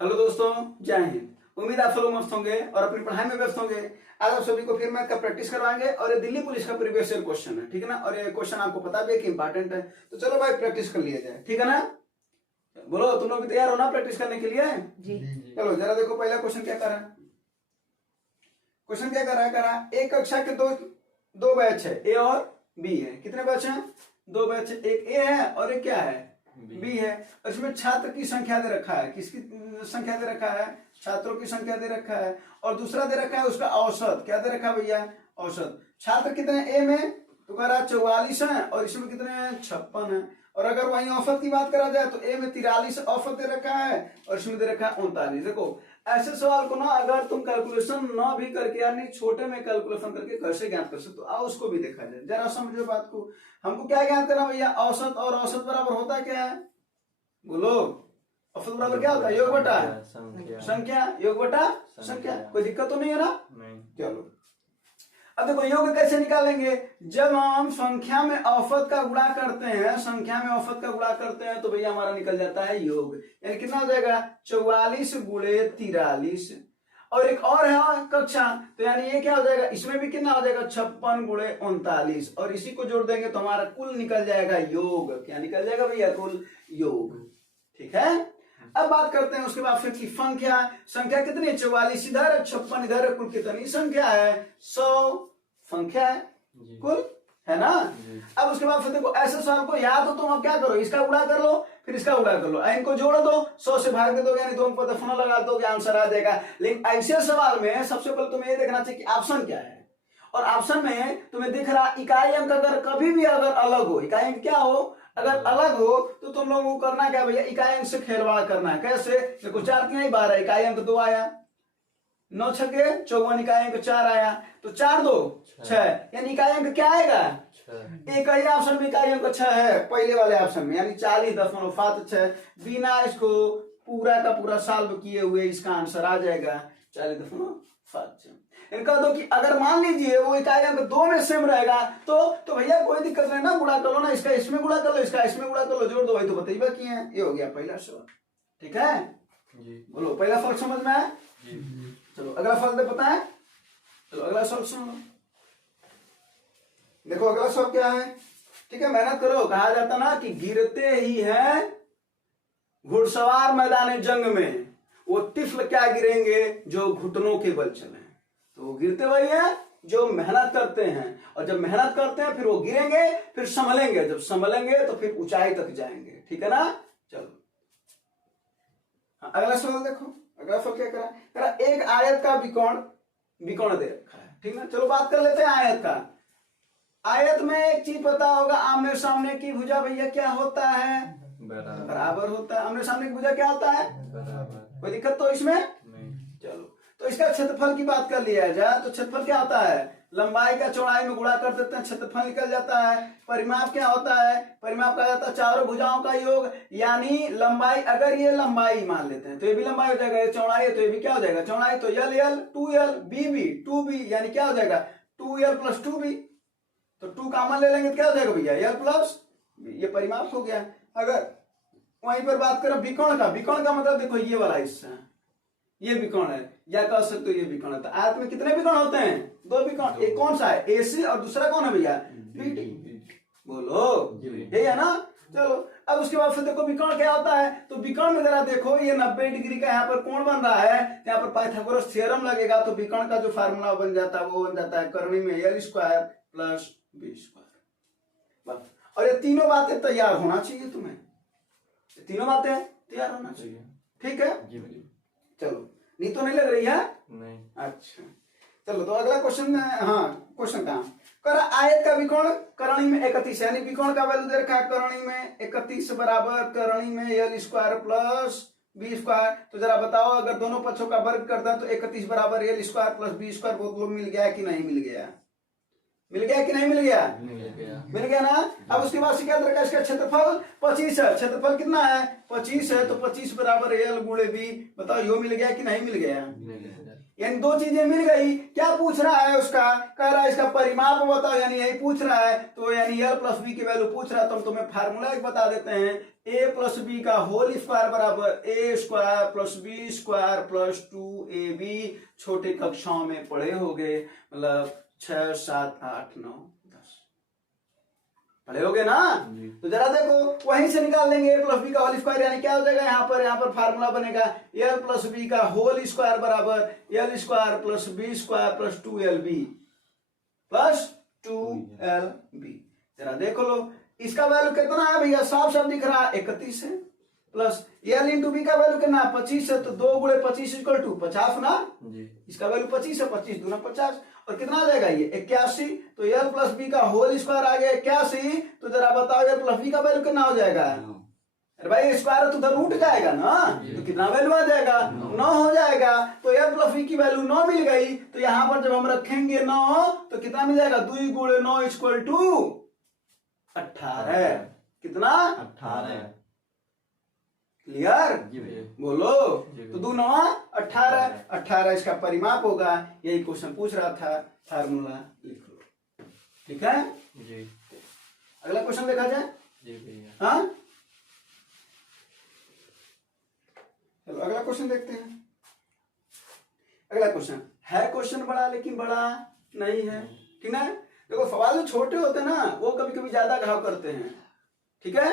Hello दोस्तों, जय हिंद। उम्मीद आप सब लोग मस्त होंगे और अपनी पढ़ाई में व्यस्त होंगे। आज आप सभी को फिर मैथ का प्रैक्टिस करवाएंगे और ये दिल्ली पुलिस का प्रीवियस ईयर क्वेश्चन है, ठीक है ना। और ये क्वेश्चन आपको पता भी है कि इंपॉर्टेंट है, तो चलो भाई प्रैक्टिस कर लिया जाए, ठीक है ना। बोलो, तुम लोग भी तैयार हो ना प्रैक्टिस करने के लिए? जी। चलो जरा देखो पहला क्वेश्चन क्या करा। क्वेश्चन क्या करा एक कक्षा के दो बैच है, ए और बी है। कितने बैच हैं? दो बैच है। एक ए है और एक क्या है? बी है। और इसमें छात्र की संख्या दे रखा है। किसकी संख्या दे रखा है? छात्रों की संख्या दे रखा है। और दूसरा दे रखा है उसका औसत। क्या दे रखा है भैया? औसत। छात्र कितने ए में? तो कह रहा 44 है और इसमें कितने हैं? 56 है। और अगर वही औसत की बात करा जाए तो ए में 43 औसत दे रखा है और इसमें दे रखा है 39। देखो ऐसे सवाल को ना अगर तुम कैलकुलेशन ना भी करके यानी छोटे में कैलकुलेशन करके कैसे ज्ञात कर सकते हो, आओ उसको भी देखा जाए। जरा समझो बात को। हमको क्या ज्ञात करना भैया? औसत। और औसत बराबर होता क्या है? बोलो, औसत बराबर क्या होता है? योग बटा संख्या। योग बटा संख्या। कोई दिक्कत तो नहीं है ना? नहीं। चलो अब देखो योग कैसे निकालेंगे। जब हम संख्या में औसत का गुणा करते हैं, संख्या में औसत का गुणा करते हैं तो भैया हमारा निकल जाता है योग। यानी कितना हो जाएगा? 44 गुणे 43। और एक और है कक्षा, तो यानी ये क्या हो जाएगा? इसमें भी कितना हो जाएगा? 56 गुणे 39। और इसी को जोड़ देंगे तो हमारा कुल निकल जाएगा योग। क्या निकल जाएगा भैया? कुल योग। ठीक है। अब बात करते हैं उसके बाद फिर की संख्या। संख्या कितनी? 44 इधर, 56 इधर। कुल कितनी संख्या है? 100 संख्या है कुल, है ना। अब उसके बाद फिर देखो ऐसे सवाल को या तो तुम अब क्या करो, इसका गुणा कर लो फिर इसका गुणा कर लो, इनको जोड़ दो, 100 से भाग दे दो, यानी दो पर दफना लगा दो, आंसर आ जाएगा। लेकिन ऐसे सवाल में सबसे पहले तुम्हें ये देखना चाहिए कि ऑप्शन क्या है। और ऑप्शन में तुम्हें दिख रहा इकाई अंक अगर कभी भी अगर अलग हो, इकाई अंक क्या हो अगर अलग हो तो तुम लोगों को करना क्या भैया? इकाई अंक से खेलवाड़ करना है। कैसे? देखो 4 3 12 इकाई अंक 2 आया, 9 छके 54 इकाई अंक 4 आया, तो 4 2 6 यानी इकाई अंक क्या आएगा? एक ही ऑप्शन में इकाई अंक 6 है पहले वाले ऑप्शन में, यानी 40.76। बिना इसको पूरा का पूरा सॉल्व किए हुए इसका आंसर आ जाएगा 40.76। इनका दो कि अगर मान लीजिए वो इकाई अंक 2 में सेम रहेगा तो भैया कोई दिक्कत नहीं ना, गुणा कर लो ना, इसका इसमें गुणा कर लो, इसका इसमें गुणा कर लो, जोड़ दो। भाई तो बताइए बाकी है। ये हो गया पहला सवाल, ठीक है जी। बोलो पहला फर्क समझ में आया? चलो अगला फर्क पता है? चलो अगला सवाल सुन लो। देखो अगला सवाल क्या है, ठीक है, मेहनत करो। कहा जाता ना कि गिरते ही है घुड़सवार मैदान जंग में, वो तिफल क्या गिरेंगे जो घुटनों के बल चले। तो वो गिरते वही है जो मेहनत करते हैं, और जब मेहनत करते हैं फिर वो गिरेंगे, फिर संभलेंगे, जब संभलेंगे तो फिर ऊंचाई तक जाएंगे, ठीक है ना। चलो अगला सवाल देखो। अगला सवाल क्या करा? एक आयत का विकोण दे रखा है, ठीक है। चलो बात कर लेते हैं आयत का। आयत में एक चीज पता होगा, आमने सामने की भुजा भैया क्या होता है? बराबर होता है। आमने सामने की भुजा क्या होता है? बराबर। कोई दिक्कत तो इसमें नहीं। चलो तो इसका क्षेत्रफल की बात कर लिया जाए तो क्षेत्रफल क्या होता है? लंबाई का चौड़ाई में गुणा कर देते हैं, क्षेत्रफल निकल जाता है। परिमाप क्या होता है? परिमाप कहा जाता है चारों भुजाओं का योग, यानी लंबाई, अगर ये लंबाई मान लेते हैं तो ये भी लंबाई हो जाएगा, ये चौड़ाई है तो ये भी क्या हो जाएगा? चौड़ाई। तो यल यल 2l, b 2b, यानी क्या हो जाएगा? 2l + 2b। तो 2 कॉमन ले लेंगे तो क्या हो जाएगा भैया? l + b। ये परिमाप हो गया। अगर वहीं पर बात करें विकोण का, विकोण का मतलब देखो ये वाला हिस्सा, ये विकोण है, या कह सकते हो ये विकोण है। तो आयत में कितने विकोण होते हैं? 2 विकोण। एक कौन सा है? AC, और दूसरा कौन है भैया? BD। बोलो यही है ना। चलो अब उसके बाद फिर देखो विकोण क्या होता है। तो विकोण में जरा देखो, ये 90 डिग्री का यहाँ पर कोण बन रहा है, यहाँ पर पाइथागोरस थ्योरम लगेगा तो विकोण का जो फार्मूला बन जाता है वो बन जाता है करनी में l² + b²। और ये तीनों बातें तैयार होना चाहिए तुम्हें, तीनों बातें तैयार होना चाहिए, ठीक है जी। चलो नहीं तो नहीं लग रही है? नहीं। अच्छा चलो तो अगला क्वेश्चन। हाँ क्वेश्चन कहाँ करा? आयत का विकोण करणी में 31, यानी विकोण का वैल्यू दे रखा है करणी में 31 बराबर करणी में l² + b²। तो जरा बताओ अगर दोनों पक्षों का वर्ग करता है तो 31 बराबर l² + b² बहुत लोग मिल गया कि नहीं मिल गया? मिल गया कि नहीं मिल गया? मिल गया ना। अब उसके बाद क्या रखा? इसका क्षेत्रफल 25 है। क्षेत्रफल कितना है? 25 है, तो 25 बराबर l गुणे b। बताओ यो मिल गया कि नहीं मिल गया? यानी दो चीजें मिल गई। क्या पूछ रहा है उसका? कह रहा है इसका परिमाप बताओ, यानी यही पूछ रहा है। तो यानी l + b की वैल्यू पूछ रहा है, तो हम तुम्हें फार्मूला एक बता देते हैं। ए प्लस बी का होल स्क्वायर बराबर A square plus B square plus 2ab छोटे कक्षाओं में पढ़े होगे, मतलब 6, 7, 8, 9, 10 पढ़े होगे ना। तो जरा देखो वहीं से निकाल लेंगे ए प्लस बी का होल स्क्वायर, यानी क्या हो जाएगा यहाँ पर फार्मूला बनेगा एल प्लस बी का होल स्क्वायर बराबर L square plus B square plus 2lb plus 2lb। जरा देखो लो इसका वैल्यू कितना है भैया, साफ साफ दिख रहा है 31 है, प्लस एल इंटू बी का वैल्यू कितना है 25 है, तो 2 गुणे 25 इक्वल टू 50 ना जी। इसका वैल्यू 25 है, 25 दूना 50 और कितना आ जाएगा ये 81। तो एल प्लस बी का होल स्क्वायर आ गया 81। तो जरा बताओ एल प्लस बी का वैल्यू कितना हो जाएगा। अरे भाई स्क्वायर तो उधर रूट जाएगा ना, तो कितना वैल्यू आ जाएगा 9 हो जाएगा। तो एल प्लस बी की वैल्यू 9 मिल गई। तो यहाँ पर जब हम रखेंगे 9 तो कितना मिल जाएगा 2 गुणे 9 इक्वल टू 18। कितना 18। क्लियर बोलो। तो 2 9 18, 18 इसका परिमाप होगा। यही क्वेश्चन पूछ रहा था, फार्मूला लिख लो। ठीक है जी। अगला क्वेश्चन देखा जाए जी भैया। हाँ चलो अगला क्वेश्चन देखते हैं। अगला क्वेश्चन है क्वेश्चन बड़ा लेकिन बड़ा नहीं है, ठीक है। देखो सवाल जो छोटे होते हैं ना वो कभी कभी ज्यादा घाव करते हैं, ठीक है।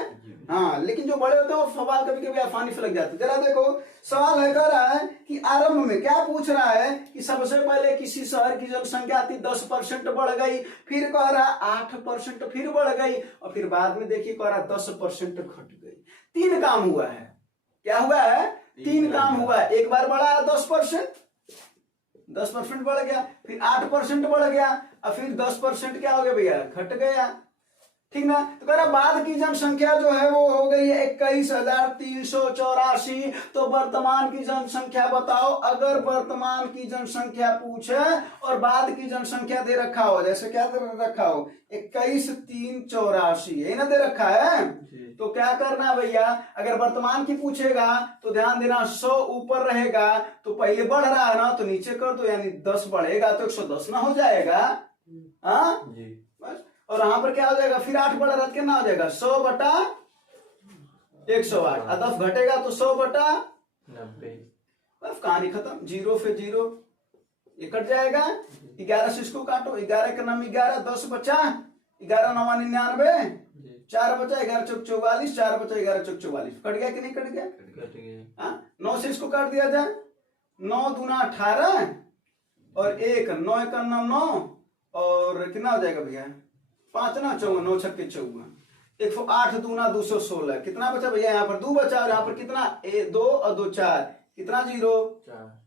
हाँ लेकिन जो बड़े होते हैं वो सवाल कभी कभी आसानी से लग जाते हैं। जरा देखो सवाल है, कह रहा है कि आरंभ में क्या पूछ रहा है कि सबसे पहले किसी शहर की जनसंख्या थी 10% बढ़ गई, फिर कह रहा 8% फिर बढ़ गई, और फिर बाद में देखिए कह रहा 10% घट गई। 3 काम हुआ है। क्या हुआ है 3 काम हुआ है। एक बार बढ़ा 10% बढ़ गया, फिर 8% बढ़ गया, और फिर 10% क्या हो गया भैया घट गया, ठीक ना। तो कह रहा बाद की जनसंख्या जो है वो हो गई है 21,384। तो वर्तमान की जनसंख्या बताओ। अगर वर्तमान की जनसंख्या पूछे और बाद की जनसंख्या दे रखा हो, जैसे क्या दे रखा हो 21,384 यही ना दे रखा है, तो क्या करना भैया, अगर वर्तमान की पूछेगा तो ध्यान देना 100 ऊपर रहेगा, तो पहले बढ़ रहा है ना तो नीचे कर दो, यानी 10 बढ़ेगा तो 110 ना हो जाएगा। हाँ बस। और यहां पर क्या हो जाएगा, फिर 8 बढ़ रहा है कितना हो जाएगा 100 बटा 108, और 10 घटेगा तो 100 बटा 90। बस कहानी खत्म। 0 से 0 ये कट जाएगा। 11 से इसको काटो, 11 का नाम 11, 10 बचा 11 9 99, 4 बचा 11 चौक 44, 4 बचा 11 चौक 44। कट गया कि नहीं कट गया? कट गया। 9 से इसको काट दिया जाए, 9 दूना 18 और 1 9 का 9 9 और कितना हो जाएगा भैया 5 ना 54, 9 छक्के 54, 108 दूना 216। कितना बचा भैया यहाँ पर 2 बचा, और यहाँ पर कितना 2 और 2 4, कितना 0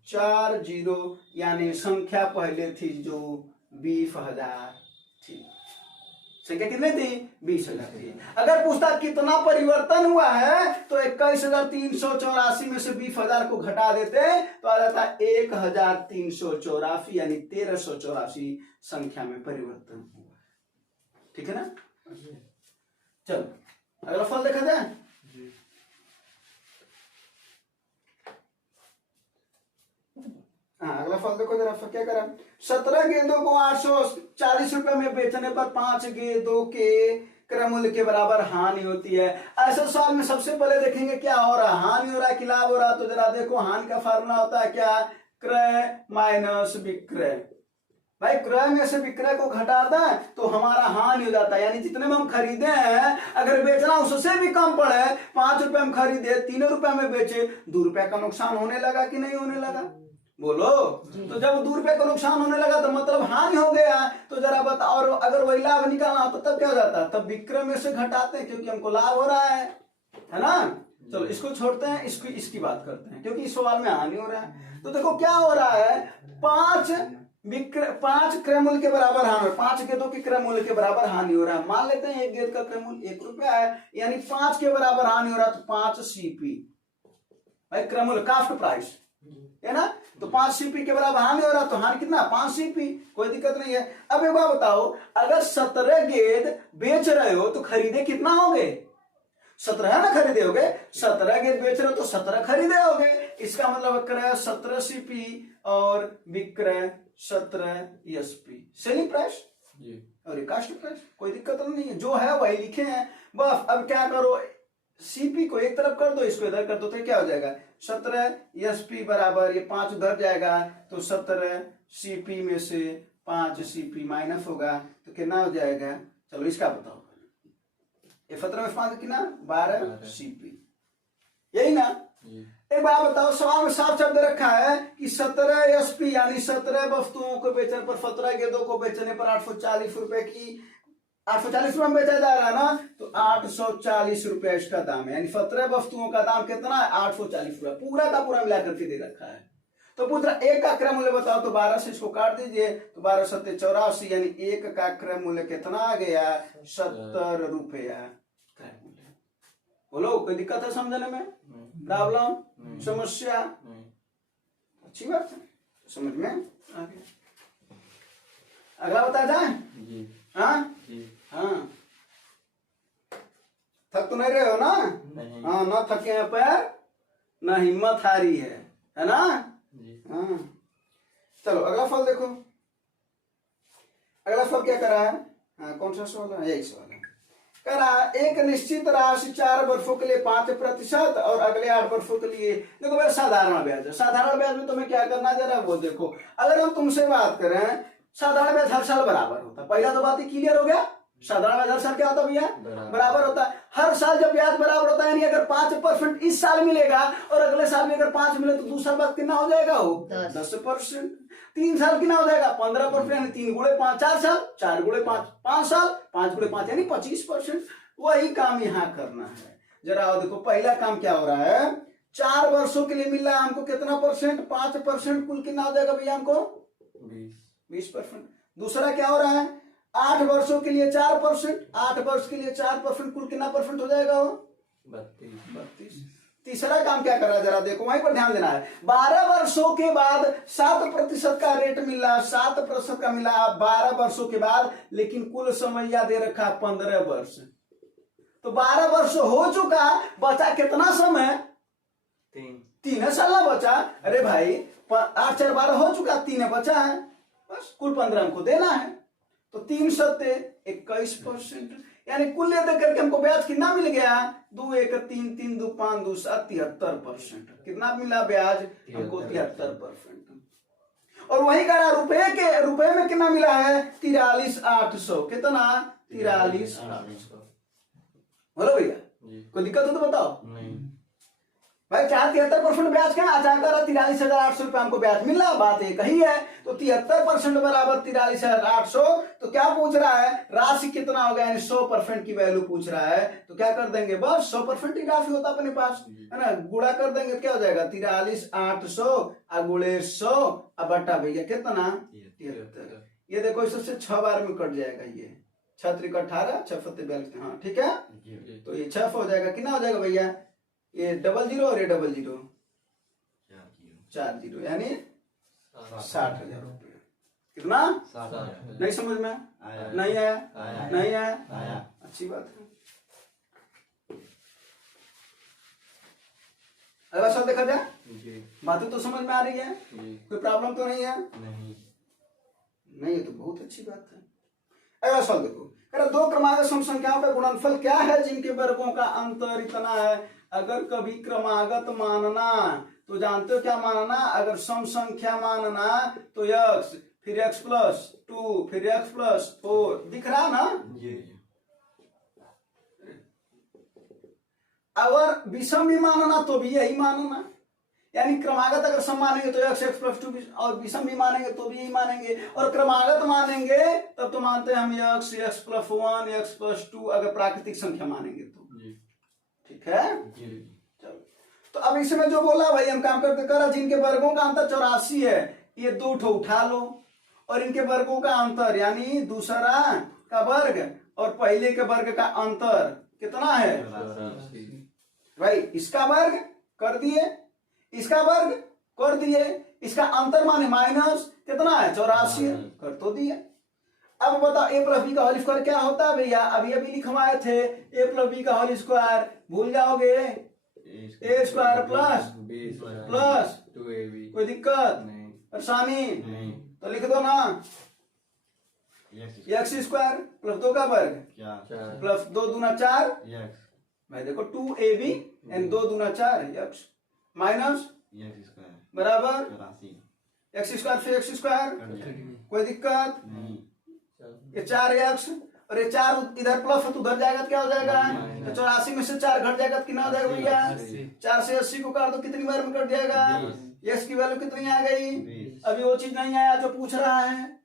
4 0, यानी संख्या पहले थी जो 20,000 थी। संख्या कितनी थी 20,000 थी। अगर पूछता कितना परिवर्तन हुआ है तो 21,384 में से 20,000 को घटा देते तो आ जाता 1,384, यानी 1,384 संख्या में परिवर्तन हुआ। ठीक है ना। चलो अगला फल देखा जाए। हाँ अगला फल देखो जरा, क्या करा 17 गेंदों को 840 रुपए में बेचने पर 5 गेंदों के क्रय मूल्य के बराबर हानि होती है। ऐसे सवाल में सबसे पहले देखेंगे क्या हो रहा है, हानि हो रहा है कि लाभ हो रहा है। तो जरा देखो हानि का फार्मूला होता है क्या, क्रय माइनस विक्रय। भाई क्रय में से विक्रय को घटाता है तो हमारा हानि हो जाता है, यानी जितने में हम खरीदे हैं अगर बेचना उससे भी कम पड़े, 5 रुपए में खरीदे 3 रुपए में बेचे, 2 रुपए का नुकसान होने लगा कि नहीं होने लगा, बोलो। तो जब 2 रुपए का नुकसान होने लगा तो मतलब हानि हो गया। तो जरा बताओ, और अगर वही लाभ निकालना हो तो तब क्या हो जाता है, तब विक्रय में से घटाते हैं क्योंकि हमको लाभ हो रहा है ना। चलो इसको छोड़ते हैं, इसकी बात करते हैं क्योंकि इस सवाल में हानि हो रहा है। तो देखो क्या हो रहा है, 5 क्रय मूल्य के बराबर हानि, 5 गेंदों की क्रय मूल्य के बराबर हानि हो रहा है। मान लेते हैं 1 गेंद का क्रय मूल्य 1 रुपया है, यानी 5 के बराबर हानि हो रहा है, तो 5 CP भाई क्रय मूल्य कास्ट प्राइस है ना। तो 5 CP के बराबर हानि हो रहा, तो हानि कितना 5 CP, कोई दिक्कत नहीं है। अब एक बात बताओ, अगर 17 गेंद बेच रहे हो तो खरीदे कितना होंगे, 17 है ना खरीदे होगे। 17 गेंद बेच रहे हो तो 17 खरीदे होगे। इसका मतलब क्रय 17 CP और विक्रय 17 SP, सेलिंग प्राइस और कास्ट प्राइस, कोई दिक्कत नहीं है, जो है वही लिखे हैं बस। अब क्या करो, सीपी को एक तरफ कर दो, इसको इधर कर दो, तो क्या हो जाएगा 17 एसपी बराबर ये 5 उधर जाएगा तो 17 सीपी में से 5 सीपी माइनस होगा तो कितना हो जाएगा, चलो इसका बताओ। ये 17 में 5 कितना 12 सीपी, यही ना। एक बात बताओ, सवाल में साफ शब्द रखा है कि 17 एसपी यानी 17 वस्तुओं को बेचने पर 17 गेंदों को बेचने पर 840 रुपए की 840 रुपए में बेचा जा रहा है ना, तो 840 रुपए इसका दाम है, यानी 17 वस्तुओं का दाम कितना है 840 रुपए, पूरा का पूरा मिला करके दे रखा है। तो पूछा एक का क्रय मूल्य बताओ, तो 12 से इसको काट दीजिए तो 12 7 84, यानी एक का क्रय मूल्य कितना आ गया 70 रुपया क्रय मूल्य। बोलो कोई दिक्कत है समझने में, प्रॉब्लम समस्या, अच्छी बात है, समझ में आ गया। अगला बता जाए। हाँ हाँ, थक तो नहीं रहे हो ना? हाँ, ना थके हैं पैर ना हिम्मत हारी है ना? हाँ, चलो अगला फल देखो। अगला फल क्या करा है? हाँ, कौन सा सवाल है? यही सवाल है। करा एक निश्चित राशि 4 वर्षों के लिए 5% और अगले 8 वर्षों के लिए, देखो भाई साधारण ब्याज है। साधारण ब्याज में तुम्हें क्या करना जरा वो देखो। अगर हम तुमसे बात करें, साधारण ब्याज हर साल बराबर होता है, पहला तो बात ही क्लियर हो गया। साधारण ब्याज हर साल क्या होता है भैया? बराबर होता है। हर साल जब ब्याज बराबर होता है, यानी अगर 5% इस साल मिलेगा और अगले साल में अगर 5 मिले तो दूसरा बाद कितना हो जाएगा वो 10%। 3 साल कितना हो जाएगा 15%, यानी 3 गुणे 5 4 साल, 4 गुणे 5 5 साल, 5 गुणे 5 यानी 25%। वही काम यहाँ करना है। जरा देखो पहला काम क्या हो रहा है, 4 वर्षों के लिए मिल रहा है हमको कितना परसेंट 5%, कुल कितना हो जाएगा भैया हमको 20%। दूसरा क्या हो रहा है 8 वर्षों के लिए 4%, 8 वर्ष के लिए 4%, कुल कितना परसेंट हो जाएगा वो 32। तीसरा काम क्या कर रहा है जरा देखो, वहीं पर ध्यान देना है। 12 वर्षों के बाद 7% का रेट मिल रहा है, 7% का मिला 12 वर्षों के बाद, लेकिन कुल समय दे रखा 15 वर्ष। तो 12 वर्ष हो चुका, बचा कितना समय 3 साल बचा। अरे भाई 8 4 12 हो चुका, 3 बचा है, बस कुल 15 हमको देना है। तो 3 सत्ते 21%, यानी कुल दे करके हमको ब्याज कितना मिल गया 2 1 3 3 2 5 2 7 73%। कितना मिला ब्याज हमको 73%। और वही करा रुपए में कितना मिला है 43,800। कितना 43,800। बोलो भैया कोई दिक्कत हो तो बताओ। नहीं भाई 73% ब्याज क्या अचानक 43,800 रुपया हमको ब्याज मिल रहा, बात एक ही है। तो 73% बराबर 43,800। तो क्या पूछ रहा है राशि कितना हो गया, यानी 100% की वैल्यू पूछ रहा है। तो क्या कर देंगे बस 100% ही राशि होता अपने पास है ना, गुणा कर देंगे क्या हो जाएगा 43,800 गुणे 100 बटा भैया कितना 73। ये देखो इससे 6 बार में कट जाएगा, ये 6 3 18 6 फते 42। हाँ ठीक है, तो ये 6 हो जाएगा, कितना हो जाएगा भैया ये 00 और ये 00 40, यानी 60,000 रुपये। कितना 60,000। नहीं समझ में आया? नहीं आया? नहीं आया? अच्छी बात है। अगला सवाल देखा जाए। बातें तो समझ में आ रही है, कोई प्रॉब्लम तो नहीं है? नहीं है तो बहुत अच्छी बात है। अगला सवाल देखो, दो क्रमागत सम संख्याओं का गुणनफल क्या है जिनके वर्गों का अंतर इतना है। अगर कभी क्रमागत मानना तो जानते हो क्या मानना, अगर सम संख्या मानना तो x फिर x+2 फिर x+4 दिख रहा ना। अगर विषम भी मानना तो भी यही मानना, यानी क्रमागत अगर सम मानेंगे तो x+2 और विषम भी मानेंगे तो भी यही मानेंगे, और क्रमागत मानेंगे तब तो मानते हैं हम x x+1 x+2 अगर प्राकृतिक संख्या मानेंगे तो। ठीक है चलो, तो अब इसमें जो बोला भाई हम काम करते करा, जिनके वर्गों का अंतर 84 है, ये 2 ठो उठा लो, और इनके वर्गों का अंतर यानी दूसरा का वर्ग और पहले के वर्ग का अंतर कितना है भाई, इसका वर्ग कर दिए, इसका वर्ग कर दिए, इसका अंतर माने माइनस कितना है 84 कर तो दिए। अब बताओ a + b का होल स्क्वायर क्या होता है भैया, अभी लिखवाए थे a + b का होल स्क्वायर, भूल जाओगे a स्क्वायर प्लस 2ab, कोई दिक्कत परेशानी तो लिख दो ना x स्क्वायर + 2 का वर्ग प्लस 2 दूना 4 भाई देखो 2ab यानी 2 दूना 4 x माइनस बराबर x स्क्वायर फिर x स्क्वायर, कोई दिक्कत नहीं। ये 4x और ये 4 इधर प्लस है तो उधर जाएगा तो क्या हो जाएगा, तो 84 में से 4 घट जाएगा तो कितना हो जाएगा भैया, 4 से 80 को काट दो कितनी बार में कट जाएगा, x की वैल्यू कितनी आ गई, अभी वो चीज नहीं आया जो पूछ रहा है,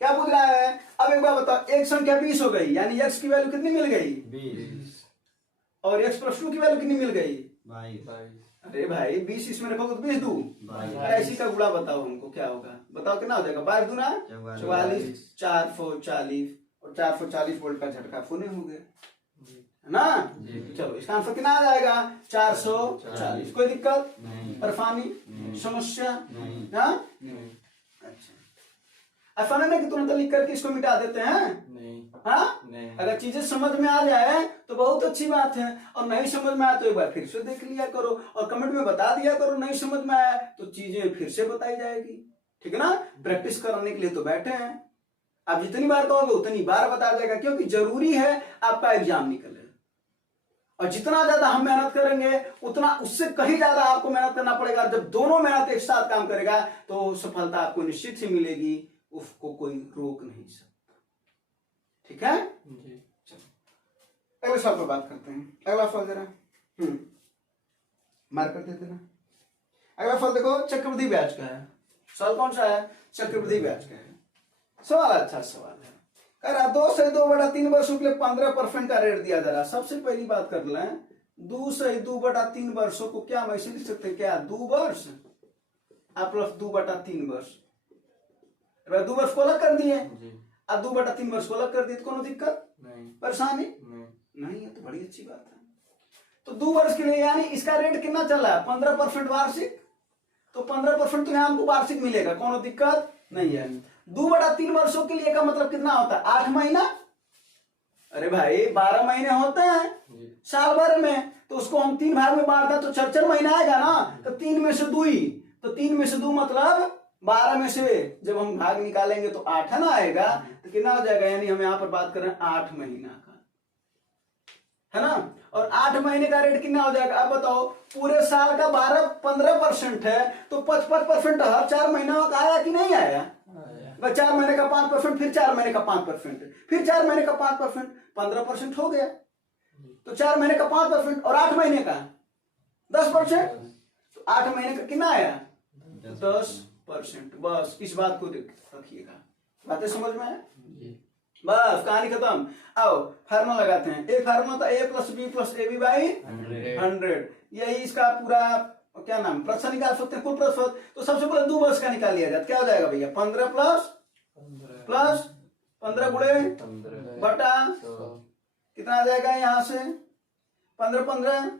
क्या पूछ रहा है। अब एक बार बताओ, एक संख्या 20 हो गई यानी x की वैल्यू कितनी मिल गई 20 और x प्लस 2 की वैल्यू कितनी मिल गई 22। अरे भाई 20 इसमें रखोगे तो 20 दूं ऐसी का गुणा बताओ हमको क्या होगा, बताओ कितना हो जाएगा 22 दूना 44, 4 4 40 और 440 वोल्ट का झटका फोने हो गए है ना। चलो इसका आंसर कितना आ जाएगा 440, कोई दिक्कत परेशानी समस्या हाँ अच्छा, ऐसा नहीं कि तुरंत लिख करके इसको मिटा देते हैं हाँ, अगर चीजें समझ में आ जाए तो बहुत अच्छी बात है, और नहीं समझ में आए तो एक बार फिर से देख लिया करो और कमेंट में बता दिया करो, नहीं समझ में आया तो चीजें फिर से बताई जाएगी, ठीक है ना। प्रैक्टिस कराने के लिए तो बैठे हैं, आप जितनी बार कहोगे उतनी बार बताया जाएगा, क्योंकि जरूरी है आपका एग्जाम निकले, और जितना ज्यादा हम मेहनत करेंगे उतना उससे कहीं ज्यादा आपको मेहनत करना पड़ेगा। जब दोनों मेहनत एक साथ काम करेगा तो सफलता आपको निश्चित से मिलेगी, उसको कोई रोक नहीं सकता, ठीक है। चलो अगले सवाल पर बात करते हैं, अगला सवाल जरा मार्क कर देते ना। अगला सवाल देखो चक्रवृद्धि ब्याज का है, सवाल कौन सा है चक्रवृद्धि ब्याज का है, सवाल अच्छा सवाल है। कह रहा 2 से 2/3 वर्षों के लिए 15% का रेट दिया जा रहा है। सबसे पहली बात कर लें, 2 से 2/3 वर्षों को क्या हम ऐसे लिख सकते हैं क्या 2 वर्ष प्लस 2/3 वर्ष, 2 वर्ष को अलग कर दिए और 2/3 वर्ष को अलग कर दिए तो कोनो दिक्कत परेशानी नहीं है, तो बड़ी अच्छी बात है। तो 2 वर्ष के लिए यानी इसका रेट कितना चल रहा है 15% वार्षिक, तो 15% तो यहाँ हमको वार्षिक मिलेगा, कोनो दिक्कत नहीं है। 2/3 वर्षों के लिए का मतलब कितना होता है 8 महीना, अरे भाई 12 महीने होते हैं साल भर में, तो उसको हम 3 भाग में बांट दें तो 4 महीना आएगा ना, तो 3 में से 2 ही, तो 3 में से 2 मतलब 12 में से जब हम भाग निकालेंगे तो 8 ना आएगा, तो कितना हो जाएगा, यानी हम यहाँ पर बात कर रहे हैं 8 महीना का, है ना। और 8 महीने का रेट कितना हो जाएगा, अब बताओ पूरे साल का 15% है तो 55% हर 4 महीना का आया कि नहीं आया, 4 महीने का 5%, फिर 4 महीने का 5%, फिर 4 महीने का 5%, 15% हो गया, तो 4 महीने का 5% और 8 महीने का 10%, तो 8 महीने का कितना आया 10%। बस इस बात को रखिएगा, बातें समझ में आया, बस कहानी खत्म। आओ फार्मूला लगाते हैं, एक फार्मूला था a + b + ab/100, यही इसका पूरा क्या नाम प्रश्न निकाल सकते हैं, कुल प्रश्न। तो सबसे पहले 2 वर्ष का निकाल लिया जाए, क्या हो जाएगा भैया 15 प्लस 15 गुणे बटा कितना आ जाएगा यहाँ से 15 15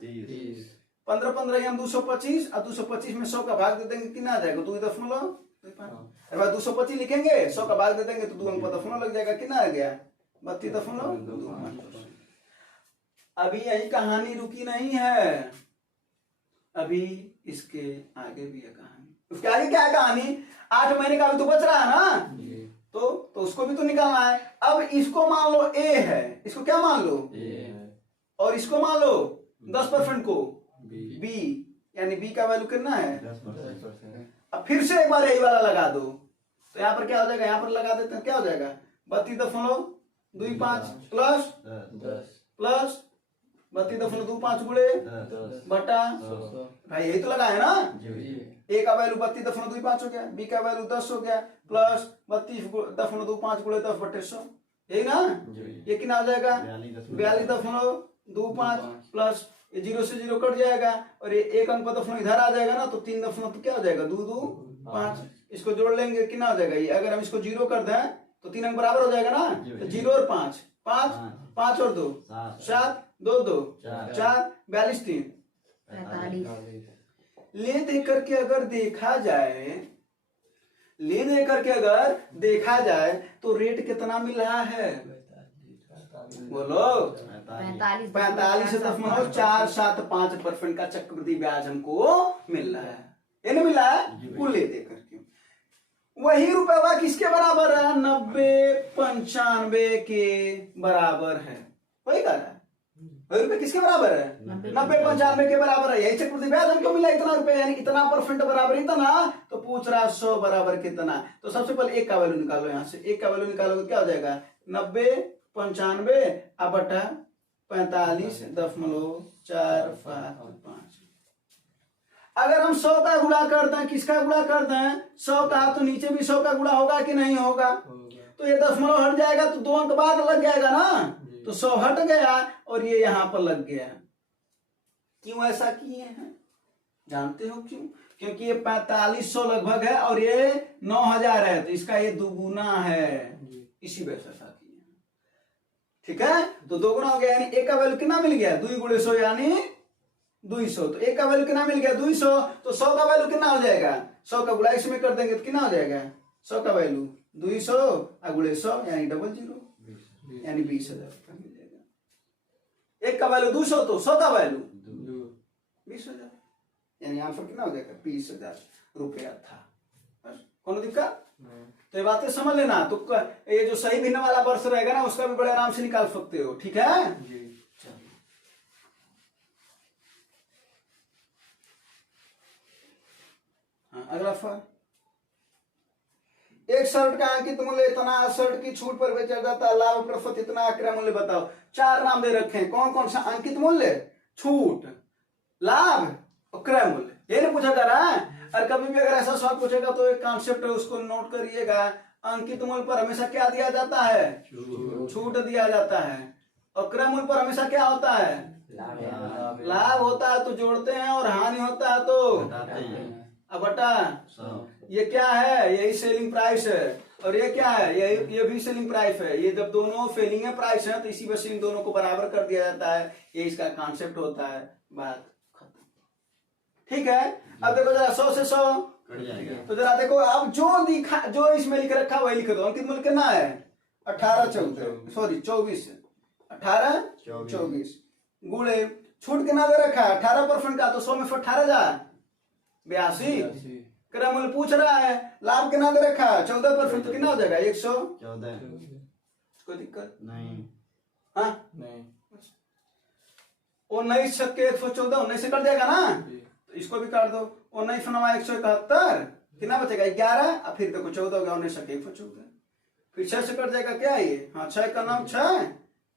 15 15 हम 225 और 225 में 100 का भाग दे देंगे कितना आ जाएगा 2.5, अरे भाई 225 लिखेंगे 100 का भाग दे देंगे तो 2 अंक पर दशमलव लग जाएगा, कितना आ गया 32.25। अभी यही कहानी रुकी नहीं है, अभी इसके आगे भी है कहानी, उसके आगे क्या है कहानी, 8 महीने का अभी तो बच रहा है ना, तो उसको भी तो निकालना है। अब इसको मान लो a है, इसको क्या मान लो और इसको मान लो 10% को b, यानी b का वैल्यू कितना है 10%। अब फिर से एक बार यही वाला लगा दो, तो यहाँ पर क्या हो जाएगा, यहाँ पर लगा देते हैं क्या हो जाएगा 32.25 प्लस 32.25 गुणे बटा, भाई यही तो लगा है ना, a का वैल्यू 32.25 हो गया, b का वैल्यू 10 हो गया, प्लस 32.25 गुणे 10/100, यही ना, ये कितना हो जाएगा 42.25 प्लस 0 से 0 कट जाएगा और ये 1 अंक पर दशमलव इधर आ जाएगा ना, तो 3 दशमलव तो क्या हो जाएगा 2 2 5, इसको जोड़ लेंगे कितना हो जाएगा, ये अगर हम इसको 0 कर दें तो 3 अंक बराबर हो जाएगा ना, तो 0 और 5 5 और 2 7 2 2 4 42 3 ले दे करके अगर देखा जाए तो रेट कितना मिल रहा है, बोलो 45.475% का चक्रवृद्धि ब्याज हमको मिल रहा है, ये नहीं मिला है वो ले दे करके। वही रुपया किसके बराबर है 90 95 के बराबर है, वही कर रहा है वही रुपए किसके बराबर है? 90-95 के बराबर है। यही चक्रवृद्धि ब्याज हमको मिला इतना रुपए, यानी इतना % बराबर इतना। तो पूछ रहा 100 बराबर कितना। तो सबसे पहले एक का वैल्यू निकालो, यहाँ से एक का वैल्यू निकालोगे क्या हो जाएगा? 90-95 बटा 45.455। अगर हम 100 का गुणा करते हैं, किसका गुणा करते हैं? 100 का, तो नीचे भी 100 का गुणा होगा कि नहीं होगा? तो ये दशमलव हट जाएगा तो 2 अंक बाद लग जाएगा ना, तो 100 हट गया और ये यहां पर लग गया। क्यों ऐसा किए हैं जानते हो क्यों? क्योंकि ये 4500 लगभग है और ये 9000 है, तो इसका ये दुगुना है, इसी वजह से ऐसा किए हैं। ठीक है, तो दोगुना हो गया, यानी एक का वैल्यू कितना मिल गया? 2 गुणे 100 यानी 200। तो एक का वैल्यू कितना मिल गया? 200। तो 100 का वैल्यू कितना हो जाएगा? 100 का गुणा इसमें कर देंगे तो कितना हो जाएगा? 100 का वैल्यू 200 गुणे 100 यानी 00, यानी 20,000 रुपया मिल जाएगा। एक का वैल्यू 200 तो 100 का वैल्यू 20,000, यानी आंसर कितना हो जाएगा? 20,000 रुपया था। बस, कौन दिक्कत? तो ये बातें समझ लेना। तो ये जो सही भिन्न वाला वर्ष रहेगा ना, उसका भी बड़े आराम से निकाल सकते हो। ठीक है, अगला फल। एक शर्ट का अंकित मूल्य इतना, शर्ट की छूट पर बेचा जाता है, लाभ प्रतिशत इतना, क्रय मूल्य बताओ। 4 नाम दे रखे हैं, कौन कौन सा? अंकित मूल्य, छूट, लाभ और क्रय मूल्य। ये नहीं पूछा जा रहा है। और कभी भी अगर ऐसा सवाल पूछेगा तो एक कॉन्सेप्ट है, उसको नोट करिएगा। अंकित मूल्य पर हमेशा क्या दिया जाता है? छूट दिया जाता है। और क्रय मूल्य पर हमेशा क्या होता है? लाभ होता है तो जोड़ते हैं, और हानि होता है तो बटा। ये क्या है? यही सेलिंग प्राइस है। और ये क्या है? ये भी सेलिंग प्राइस है। ये जब दोनों सेलिंग प्राइस है तो इसी वजह से इन दोनों को बराबर कर दिया जाता है। ये इसका कॉन्सेप्ट होता है। बात खत्म। ठीक है, अब देखो जरा 100 से 100 तो जरा देखो, अब जो इसमें लिख रखा वही लिख दो। अंकित मूल्य कितना है? 24 गुणे छूट कितना दे रखा है? 18% का, तो 100 में 18,082। क्रय मूल्य पूछ रहा है, लाभ कितना दे रखा है? 14%, तो कितना हो जाएगा? 114। कोई दिक्कत नहीं? हाँ नहीं। 19 छक्के 114, 19 से कट जाएगा ना, तो इसको भी काट दो। 19 9 171, कितना बचेगा? 11। अब फिर देखो 14 हो गया, 19 छक्के 114, फिर 6 से कट जाएगा। क्या ये? हाँ, 6 का नाम 6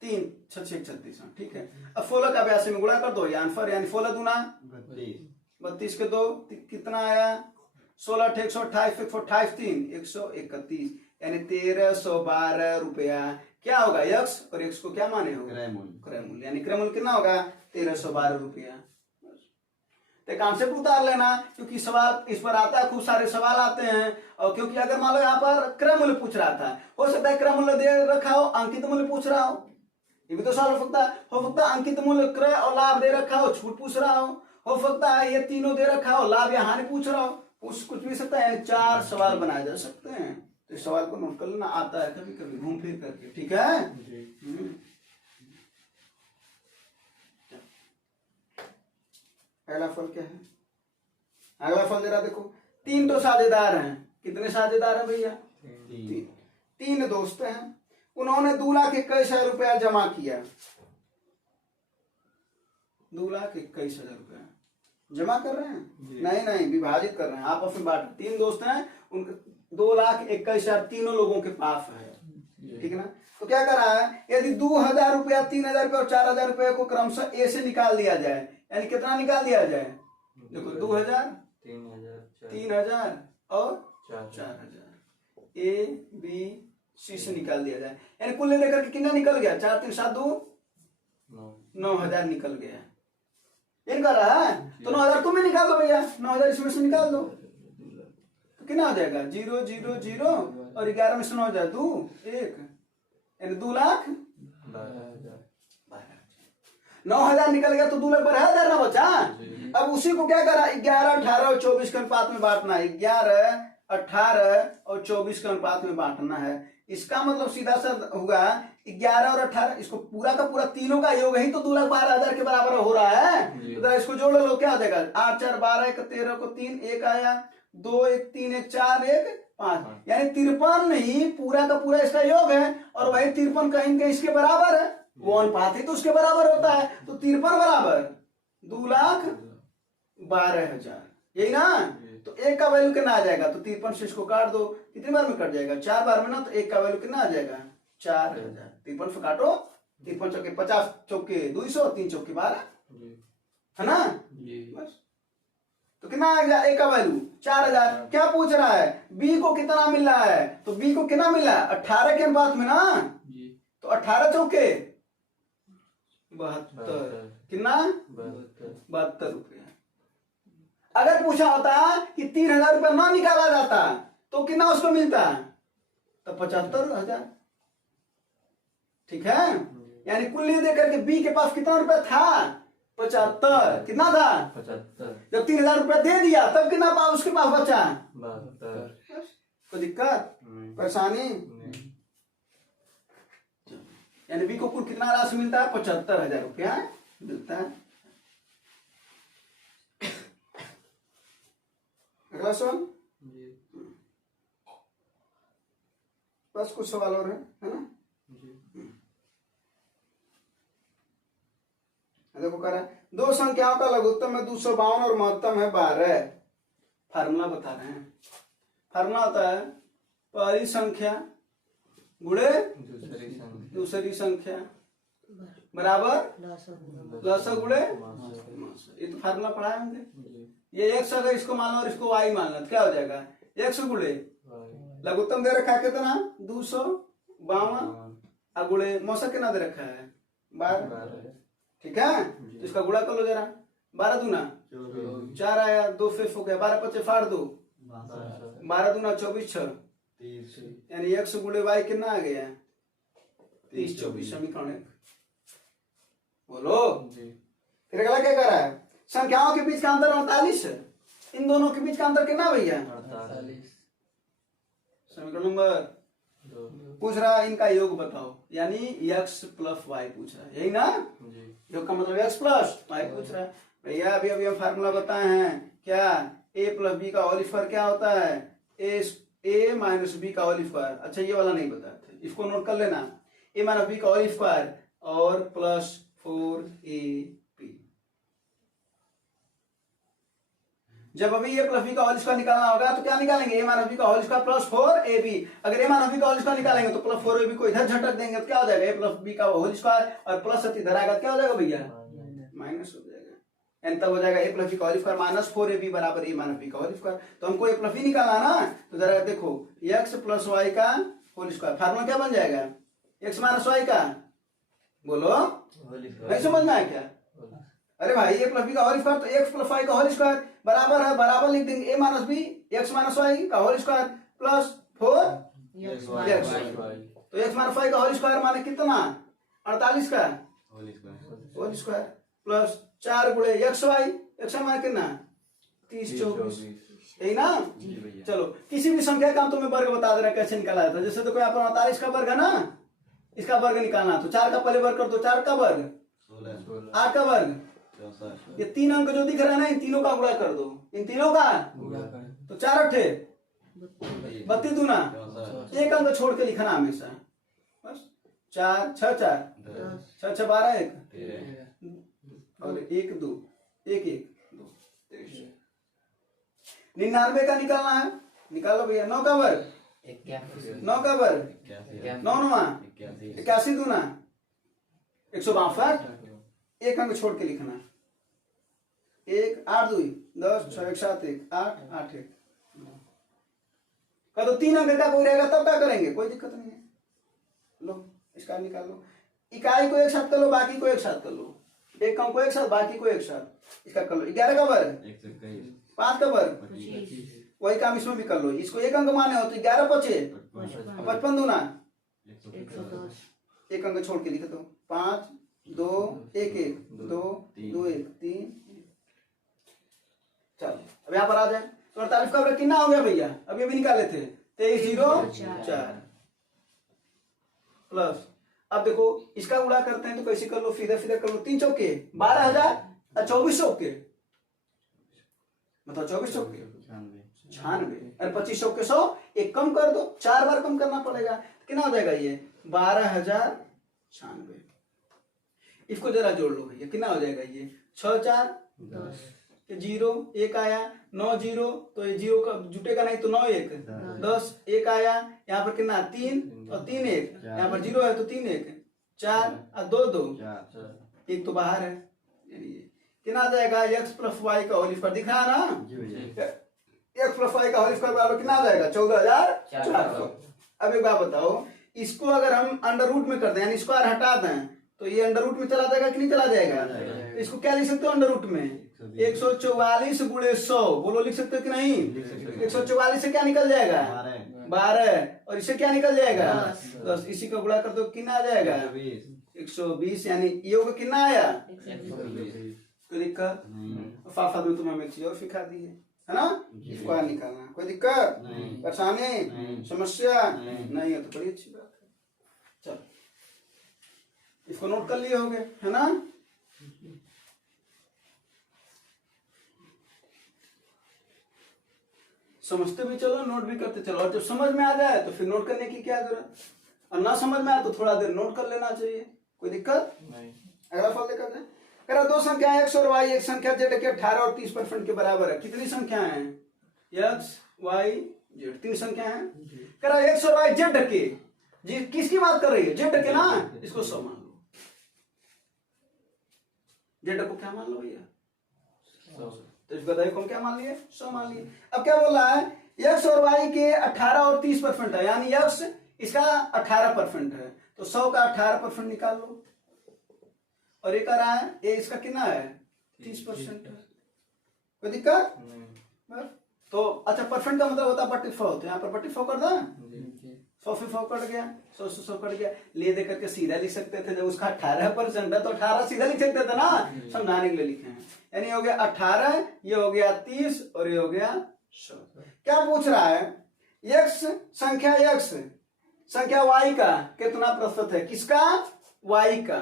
3 6 6 36। ठीक है, अब 16 का 82 में गुणा कर दो, ये आंसर, यानी 16 दूना 32 के 2 कितना आया? 16 8 128 128 3 131, यानी 1312 रुपया। क्या होगा? यक्स, और यक्स को क्या माने हो? क्रय मूल्य, यानी क्रय मूल्य कितना होगा? 1312 रुपया। तो कॉन्सेप्ट उतार लेना, क्योंकि सवाल इस पर आता है, खूब सारे सवाल आते हैं। और क्योंकि अगर मान लो यहाँ पर क्रय मूल्य पूछ रहा था, हो सकता है क्रय मूल्य दे रखा हो, अंकित मूल्य पूछ रहा हो, ये भी तो सवाल हो सकता है। अंकित मूल्य, क्रय और लाभ दे रखा हो, छूट पूछ रहा हो सकता है ये तीनों दे रखा हो, लाभ या हानि पूछ रहा हो, कुछ भी सकता है। 4 सवाल बनाए जा सकते हैं। तो इस सवाल को नोट कर लेना, आता है कभी कभी घूम फिर करके। ठीक है, पहला फल क्या है? अगला फल जरा देखो। 3 तो साझेदार हैं। कितने साझेदार हैं भैया? 3 दोस्त हैं। उन्होंने 2,21,000 रुपया जमा किया। 2,21,000 रुपया जमा कर रहे हैं? नहीं, विभाजित कर रहे हैं, आपस में बांट। 3 दोस्त हैं, उनके 2,21,000 तीनों लोगों के पास है। ठीक है ना? तो क्या कर रहा है? यदि 2,000 रुपया, 3,000 रुपया और 4,000 रुपये को क्रमशः ए से निकाल दिया जाए, यानी कितना निकाल दिया जाए? देखो 2,000 3,000 और 4,000 ए बी सी से निकाल दिया जाए, यानी कुल लेकर के कितना निकल गया? 4 3 7 2 9,000 निकल गया। ये कर रहा है, तो 9,000 तुम भी निकाल दो भैया, 9,000 इसमें से निकाल दो, तो कितना हो जाएगा? 0 0 0 और 11 में से 9 जाए 2 1, यानी 2,12,000। 9,000 निकल गया तो 2,12,000 ना बचा। अब उसी को क्या करा? 11 18 और 24 के अनुपात में बांटना है। 11 18 और 24 के अनुपात में बांटना है। इसका मतलब सीधा सा होगा 11 और 18, इसको पूरा का पूरा तीनों का योग ही तो 2,12,000 के बराबर हो रहा है। तो इसको जोड़ लो, क्या हो जाएगा? 8 4 12 1 13 को 3 1 आया, 2 1 3 1 4 1 5, यानी 53 नहीं, पूरा का पूरा इसका योग है। और वही 53 कहीं कहीं इसके बराबर है, वो अनुपात ही तो उसके बराबर होता है। तो 53 बराबर 2,12,000, यही ना। तो एक का वैल्यू कितना आ जाएगा, तो 53 से इसको काट दो, कितनी बार में कट जाएगा, 4 बार में ना। तो एक का वैल्यू कितना आ जाएगा, 4,000। 53 से काटो, 53 चौके 50, चौके 200, 3 चौके 12, है ना। बस तो कितना आ गया एक का वैल्यू 4,000। क्या पूछ रहा है, बी को कितना मिल रहा है, तो बी को कितना मिला है 18 के अनुपात में ना। तो 18 चौके 72, कितना 72 रुपया। अगर पूछा होता कि 3,000 रुपया ना निकाला जाता तो कितना उसको मिलता, तो 75,000। ठीक है, यानी कुल ये देकर के बी के पास कितना रुपया था, 75। कितना था 75। जब 3,000 रुपया दे दिया तब कितना पास उसके पास बचा, 72। कोई दिक्कत परेशानी। यानी बी को कुल कितना राशि मिलता है, 75,000 रुपया मिलता है। अगला सवाल, बस कुछ सवाल और है ना। देखो कह रहा है दो संख्याओं का लघुत्तम है 252 और महत्तम है 12। फार्मूला बता रहे हैं। फार्मूला होता है पहली संख्या गुणे दूसरी संख्या बराबर लसा गुणे। ये तो फार्मूला पढ़ाए होंगे। ये x अगर इसको मान लो और इसको y मान लो तो क्या हो जाएगा, x गुणे लघुत्तम दे रखा है कितना 252 और गुणे मौसा कितना दे रखा है 12। ठीक है, तो इसका गुणा कर लो जरा, 12 दूना 4 आया, 2 फिर हो गया, 12 पचे फाड़ दो, 12 दूना 24 6, यानी x गुणे y कितना आ गया 30 24। समीकरण 1 बोलो। फिर अगला क्या कर रहा है, संख्याओं के बीच का अंतर 48 है। इन दोनों के बीच का अंतर कितना भैया 48। समीकरण नंबर पूछ रहा है इनका योग बताओ, यानी x प्लस y पूछ रहा है, यही ना। योग का मतलब x प्लस y पूछ रहा है। भैया अभी हम फार्मूला बताए हैं क्या, a प्लस बी का होल स्क्वायर क्या होता है, a माइनस बी का होल स्क्वायर। अच्छा ये वाला नहीं बताया था, इसको नोट कर लेना, a माइनस बी का होल स्क्वायर और प्लस 4ab। जब अभी a प्लस बी का होल स्क्वायर निकालना होगा तो क्या निकालेंगे, a माइनस बी का होल स्क्वायर प्लस 4ab। अगर a माइनस बी का होल स्क्वायर निकालेंगे तो प्लस 4ab को इधर झटक देंगे तो क्या हो जाएगा, a प्लस बी का होल स्क्वायर और प्लस इधर आएगा, क्या हो जाएगा भैया माइनस हो जाएगा। एंड तब हो जाएगा a प्लस बी का होल स्क्वायर माइनस 4ab बराबर a माइनस बी का होल स्क्वायर। तो हमको a प्लस बी निकालना ना, तो जरा देखो x प्लस y का होल स्क्वायर, फार्मूला क्या बन जाएगा x माइनस y का, बोलो नहीं समझना है क्या। अरे भाई a प्लस बी का होल स्क्वायर तो x प्लस y का होल स्क्वायर बराबर है, बराबर लिख देंगे a minus b x minus y का होल स्क्वायर प्लस 4x। तो x माइनस y का होल स्क्वायर माने कितना 48 का होल स्क्वायर प्लस 4 गुणे x y, x माने कितना 30 24, यही ना। चलो किसी भी संख्या का हम तुम्हें वर्ग बता दे रहे हैं कैसे निकाला जाता है। जैसे देखो यहाँ पर 48 का वर्ग है ना, इसका वर्ग निकालना तो 4 का पहले वर्ग कर दो, 4 का वर्ग 8 का वर्ग, ये 3 अंक जो दिख रहा है ना इन तीनों का गुणा कर दो, इन तीनों का तो 4 अट्ठे 32 दूना, एक अंक छोड़ के लिखना हमेशा, बस 4 6 4 6 6 12 1 और 1 2 1 1 2 99 का निकालना है, निकालो भैया। 9 का वर्ग 9 का वर्ग 9 9 81 दूना 162, एक अंक छोड़ के लिखना, 1 8 2 10 6 1 7 1 8 8 1 का, तो 3 अंक का कोई रहेगा तब क्या करेंगे, कोई दिक्कत नहीं है। लो इसका निकाल लो, इकाई को एक साथ कर लो, बाकी को एक साथ कर लो, एक अंक को एक साथ बाकी को एक साथ, इसका कर लो। 11 का वर्ग 5 का वर्ग, वही काम इसमें भी कर लो, इसको एक अंक माने हो तो 11 पचे 55 दूना 110, एक अंक छोड़ के लिख दो, 5 2 1 1 2 2 1 3। चलो अब यहाँ पर आ जाए तो 48 का वर्ग कितना हो गया भैया, अभी अभी निकाले थे 23 0 4 प्लस। अब देखो इसका गुणा करते हैं तो कैसे कर लो, सीधा सीधा कर लो, 3 चौके 12,000 और 24 चौके मतलब 24 चौके 96 और 25 चौके 100, एक कम कर दो, 4 बार कम करना पड़ेगा, कितना हो जाएगा ये 12,096। इसको जरा जोड़ लो भैया, कितना हो जाएगा ये 6 4 10 0 1 आया, 9 0 तो ये 0 का जुटेगा नहीं तो 9 1 10 1 आया, यहाँ पर कितना 3 और 3 1, यहाँ पर 0 है तो 3 1 4 और 2 2 एक तो बाहर है, कितना आ जाएगा x प्लस वाई का होल स्क्वायर, दिख रहा है ना, x प्लस वाई का होल स्क्वायर बराबर कितना आ जाएगा 14,400। अब एक बात बताओ, इसको अगर हम अंडर रूट में कर दें यानी स्क्वायर हटा दें तो ये अंडर रूट में चला जाएगा कि नहीं चला जाएगा, तो इसको क्या लिख सकते हो अंडर रूट में 144 गुणे 100, बोलो लिख सकते हो कि नहीं, 144 से क्या निकल जाएगा 12 और इससे क्या निकल जाएगा 10, इसी का गुणा कर दो कितना आ जाएगा 120, यानी ये होगा कितना आया, कोई दिक्कत, फाफा में तुम्हें एक चीज और सिखा दी है ना, इसको निकालना, कोई दिक्कत परेशानी समस्या नहीं है तो बड़ी अच्छी बात है। चलो इसको नोट कर लिए होगे है ना, समझते भी चलो नोट भी करते चलो, और जब समझ में आ जाए तो फिर नोट करने की क्या जरूरत, और ना समझ में आए तो थोड़ा देर नोट कर लेना चाहिए, कोई दिक्कत नहीं। अगला फल देखा जाए, करा दो संख्या x और y, एक संख्या z के 18 और 30% के बराबर है, कितनी संख्या है x y z, 3 संख्या है, करा x और y z के, जी किसकी बात कर रही है z के ना, इसको 100 मान लो, z को क्या मान लो भैया, तो इस बताइए कौन क्या मान लिए 100 मान लिए। अब क्या बोल रहा है x और y के 18 और 30% है, यानी x इसका 18% है तो 100 का 18% निकाल लो, और एक आ रहा है ये इसका कितना है 30% है, कोई दिक्कत बस। तो अच्छा परसेंट का मतलब होता है 44, तो यहाँ पर 44 कर दो, 100 से 100 कट गया, 100 से 100 कट गया, ले दे करके सीधा लिख सकते थे, जब उसका 18% है तो 18 सीधा लिख सकते थे ना, समझाने के लिए लिखे हैं, यानी हो गया 18, ये हो गया 30 और ये हो गया 100। क्या पूछ रहा है x संख्या x संख्या y का कितना प्रतिशत है, किसका y का,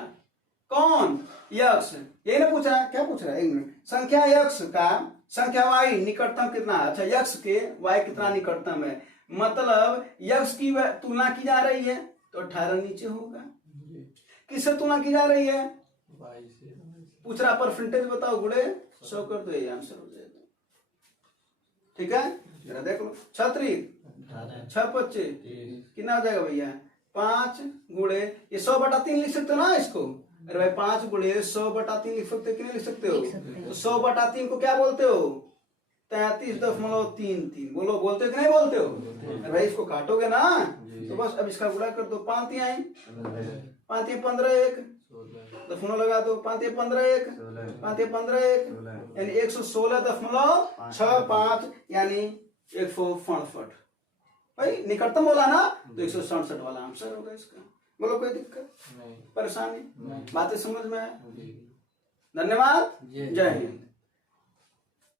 कौन x, यही ना पूछ रहा है, क्या पूछ रहा है एक मिनट, संख्या x का संख्या y निकटतम कितना, अच्छा x के y कितना निकटतम है, मतलब x की तुलना की जा रही है तो 18 नीचे होगा, किससे तुलना की जा रही है, पूछ रहा परसेंटेज बताओ, गुणे 100 कर दो, ये आंसर हो जाएगा, ठीक है जरा देख लो, 6 25 कितना हो जाएगा भैया 5 गुणे ये 100/3 लिख सकते हो ना इसको, अरे भाई 5 गुणे 100/3 लिख सकते हो कि नहीं लिख सकते हो, तो 100/3 को क्या बोलते हो 33.33, बोलो बोलते हो कि नहीं बोलते हो, अरे भाई इसको काटोगे ना तो बस अब इसका गुणा कर दो, 5 तिहाई 5 तिहाई 15 1, दशमलव लगा दो, 5 तिहाई 15 1 5 तिहाई 15 1 यानी 116.65 यानी 165, भाई निकटतम बोला ना तो 167 वाला आंसर होगा इसका, बोलो कोई दिक्कत परेशानी, बातें समझ में आए, धन्यवाद, जय हिंद।